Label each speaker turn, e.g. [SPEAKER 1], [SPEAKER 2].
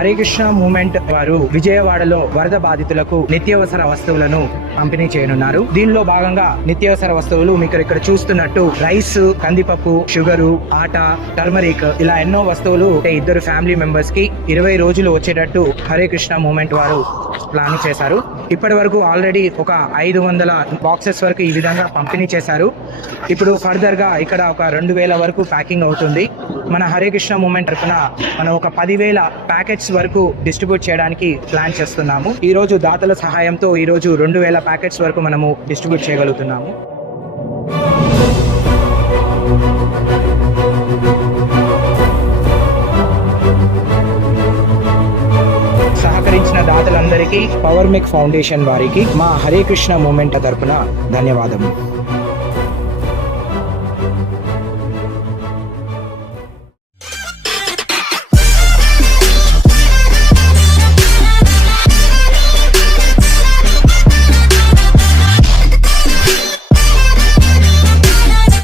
[SPEAKER 1] Hare Krishna movement వారు విజయవాడలో వరద బాధితులకు నిత్యావసర వస్తువులను పంపిణీ చేయనున్నారు. దీనిలో భాగంగా నిత్యావసర వస్తువులు మీకు ఇక్కడ చూస్తున్నట్టు రైస్ కందిపప్పు షుగరు ఆట టర్మరిక్ ఇలా ఎన్నో వస్తువులు ఇద్దరు ఫ్యామిలీ మెంబర్స్కి ఇరవై రోజులు వచ్చేటట్టు హరే కృష్ణ మూమెంట్ వారు ప్లాన్ చేశారు. ఇప్పటి వరకు ఆల్రెడీ ఒక ఐదు వందల బాక్సెస్ వరకు ఈ విధంగా పంపిణీ చేశారు. ఇప్పుడు ఫర్దర్గా ఇక్కడ ఒక రెండు వేల వరకు ప్యాకింగ్ అవుతుంది. మన హరే కృష్ణ మూమెంట్ తరఫున మనం ఒక పదివేల ప్యాకెట్స్ వరకు డిస్ట్రిబ్యూట్ చేయడానికి ప్లాన్ చేస్తున్నాము. ఈ రోజు దాతల సహాయంతో ఈ రోజు రెండు వేల ప్యాకెట్స్ వరకు మనము డిస్ట్రిబ్యూట్ చేయగలుగుతున్నాము. సహకరించిన దాతలందరికీ పవర్ మిక్ ఫౌండేషన్ వారికి మా హరే కృష్ణ మూమెంట్ తరపున ధన్యవాదము